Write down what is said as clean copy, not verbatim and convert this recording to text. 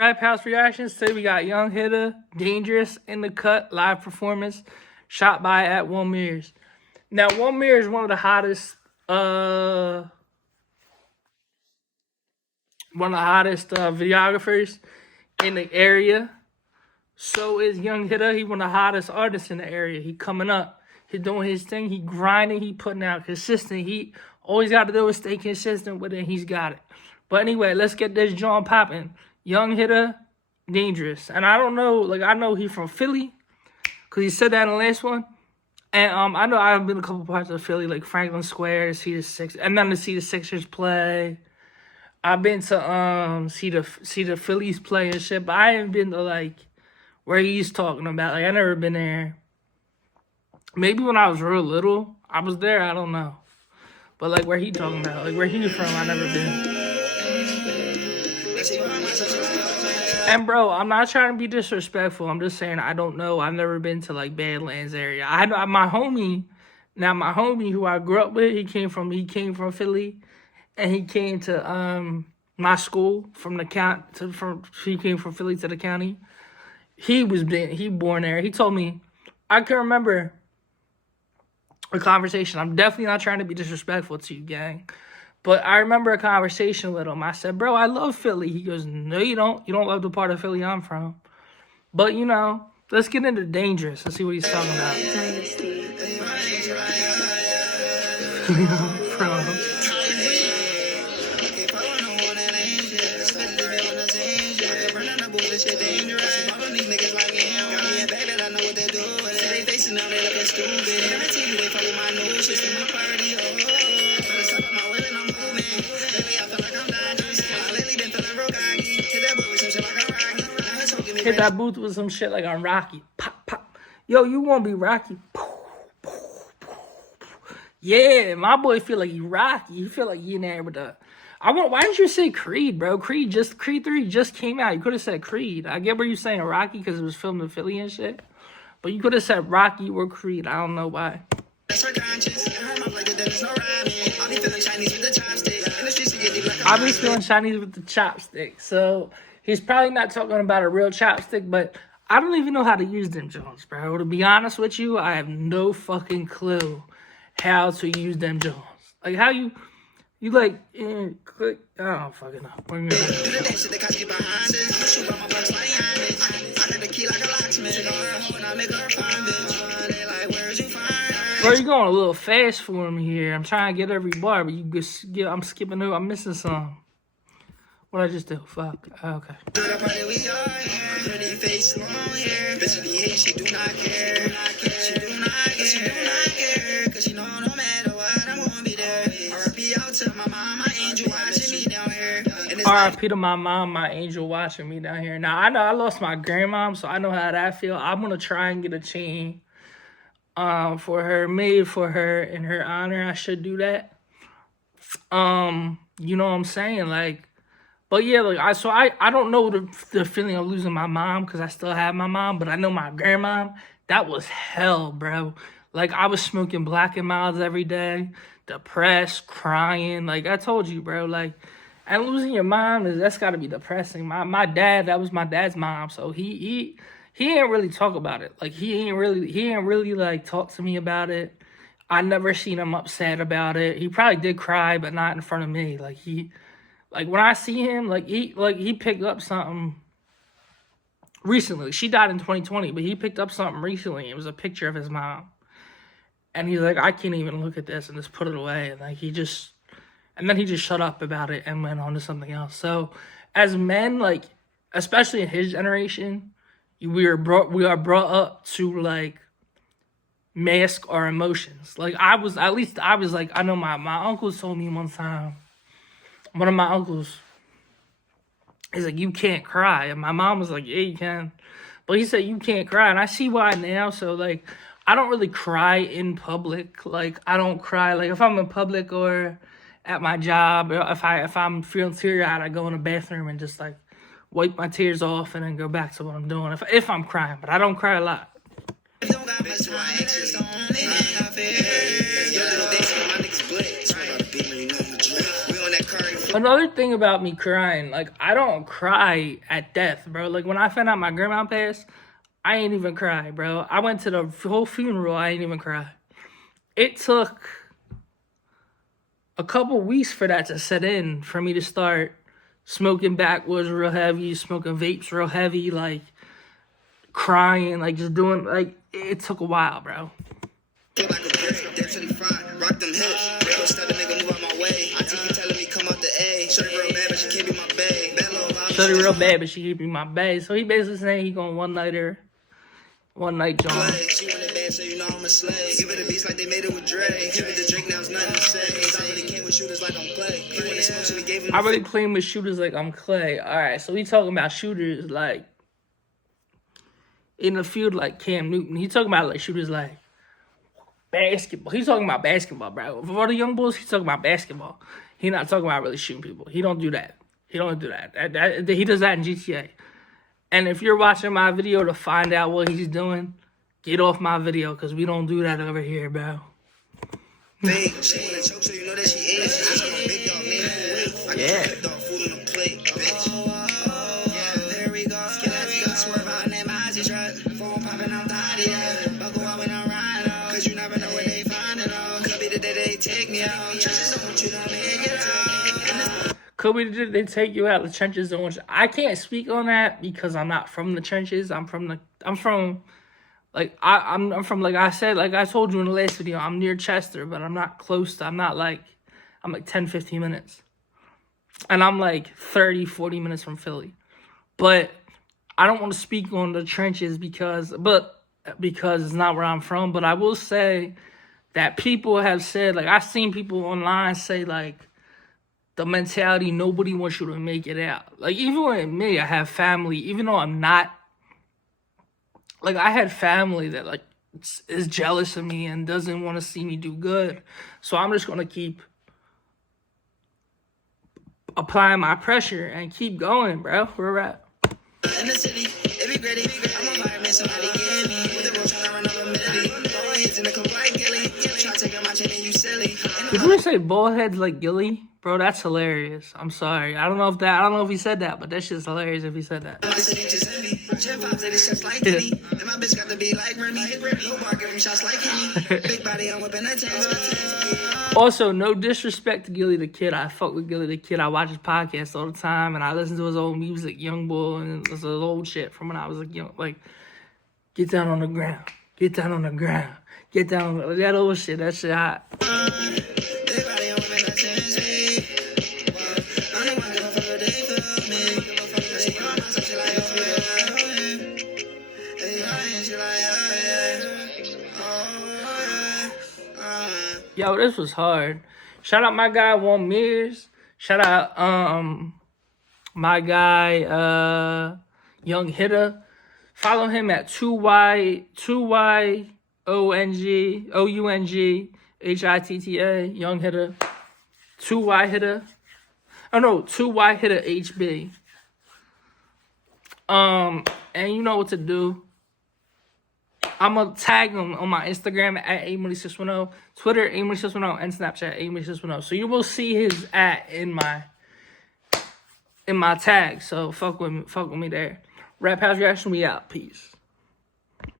Rap House Reactions. Today we got Young Hitta, Dangerous in the cut, live performance, shot by at One Mirrors. Now, One Mirror is one of the hottest, videographers in the area. So is Young Hitta. He one of the hottest artists in the area. He coming up. He doing his thing. He grinding. He putting out consistent. He always got to do is stay consistent with it. He's got it. But anyway, let's get this John popping. Young Hitta, Dangerous. And I don't know, like, I know he from Philly, because he said that in the last one. And I know I've been a couple parts of Philly, like Franklin Square, to see the Sixers, and then to see the Sixers play. I've been to see the Phillies play and shit, but I haven't been to, like, where he's talking about. Like, I never been there. Maybe when I was real little, I was there, I don't know. But, like, where he talking about, like, where he's from, I never been. And bro, I'm not trying to be disrespectful. I'm just saying I don't know. I've never been to like Badlands area. I know my homie who I grew up with, he came from Philly, and he came to my school from the county. He came from Philly to the county. He born there. He told me, I can remember a conversation. I'm definitely not trying to be disrespectful to you, gang. But I remember a conversation with him. I said, bro, I love Philly. He goes, no, you don't. You don't love the part of Philly I'm from. But, you know, let's get into Dangerous and see what he's talking about. Hit that booth with some shit like on Rocky. Pop, pop. Yo, you want to be Rocky? Yeah, my boy feel like he Rocky. He feel like he in there with the... why didn't you say Creed, bro? Creed 3 just came out. You could have said Creed. I get where you're saying Rocky because it was filmed in Philly and shit. But you could have said Rocky or Creed. I don't know why. I be feeling Chinese with the chopstick. So he's probably not talking about a real chopstick, but I don't even know how to use them Jones, bro. To be honest with you, I have no fucking clue how to use them Jones. Like how you like click. I don't fucking know. Bro, you're going a little fast for me here. I'm trying to get every bar, but I'm skipping over. I'm missing some. What I just do? Fuck. Okay. R.I.P. to my mom, my angel watching me down here. Now, I know I lost my grandmom, so I know how that feel. I'm going to try and get a chain for her, made for her in her honor. I should do that. You know what I'm saying? Like, but yeah, like I don't know the feeling of losing my mom because I still have my mom, but I know my grandmom, that was hell, bro. Like I was smoking Black and Milds every day, depressed, crying. Like I told you, bro, like, and losing your mom, that's gotta be depressing. My dad, that was my dad's mom, so he ain't really talk about it. Like he ain't really like talk to me about it. I never seen him upset about it. He probably did cry, but not in front of me. Like when I see him, he picked up something recently. She died in 2020, but he picked up something recently. It was a picture of his mom. And he's like, I can't even look at this and just put it away. And like and then he just shut up about it and went on to something else. So as men, like, especially in his generation, we are brought up to like mask our emotions. Like I was like, I know my uncle told me one time, one of my uncles, he's like, you can't cry. And my mom was like, yeah, you can. But he said, you can't cry. And I see why now. So like, I don't really cry in public. Like I don't cry. Like if I'm in public or at my job, or if I'm feeling teary-eyed, I go in the bathroom and just like wipe my tears off and then go back to what I'm doing. If I'm crying, but I don't cry a lot. Another thing about me crying, like, I don't cry at death, bro. Like, when I found out my grandma passed, I ain't even cry, bro. I went to the whole funeral, I ain't even cry. It took a couple weeks for that to set in, for me to start smoking backwoods real heavy, smoking vapes real heavy, like, crying, like, just doing, like, it took a while, bro. Rock them hips, real stuff, a nigga move out my way. I keep telling me come out the A. Shorty real bad, but she can't be my bae. Shorty real bad, but she can't be my bae. So he basically saying he going one night John. She wanted bad, so you know I'm a slave. Give it a beast like they made it with Dre. Give it to Drake, now it's nothing to say. I really came with shooters like I'm Clay. He wanted smoke, so we gave him. I really claim with shooters like I'm Clay. All right, so we talking about shooters like in the field like Cam Newton. He talking about like shooters like basketball. He's talking about basketball, bro. For all the young bulls, he's talking about basketball. He not talking about really shooting people. He don't do that. He don't do that. He does that in GTA. And if you're watching my video to find out what he's doing, get off my video, because we don't do that over here, bro. Yeah. Could be they take you out of the trenches? I can't speak on that because I'm not from the trenches. I'm from like I said, like I told you in the last video, I'm near Chester, but I'm not close to, I'm like 10, 15 minutes. And I'm like 30, 40 minutes from Philly. But I don't want to speak on the trenches because it's not where I'm from. But I will say that people have said, like I've seen people online say like, the mentality, nobody wants you to make it out. Like, even with me, I have family, even though I'm not, like, I had family that, like, is jealous of me and doesn't want to see me do good. So I'm just going to keep applying my pressure and keep going, bro. Where we're at. In the city, it be gritty. I'm a fireman, somebody get me. With the road trying to run up a milli. Ball heads in the club like Gilly. Try taking my chain and you silly. Did you say ball heads like Gilly? Bro, that's hilarious. I'm sorry. I don't know if he said that, but that shit's hilarious if he said that. Also, no disrespect to Gilly the Kid. I fuck with Gilly the Kid. I watch his podcast all the time, and I listen to his old music, Young Bull, and his old shit from when I was like young. Like, get down on the ground. Get down on the ground. Get down. That old shit. That shit hot. Yo, this was hard. Shout out my guy Juan Mears. Shout out my guy Young Hitta. Follow him at 2YOUNG HITTA Young Hitta. 2Y Hitta. Oh no, 2Y Hitta HB. And you know what to do. I'm going to tag him on my Instagram at AMoney610, Twitter AMoney610, and Snapchat AMoney610. So you will see his in my tag. So fuck with me there. Rap House Reaction, we out. Peace.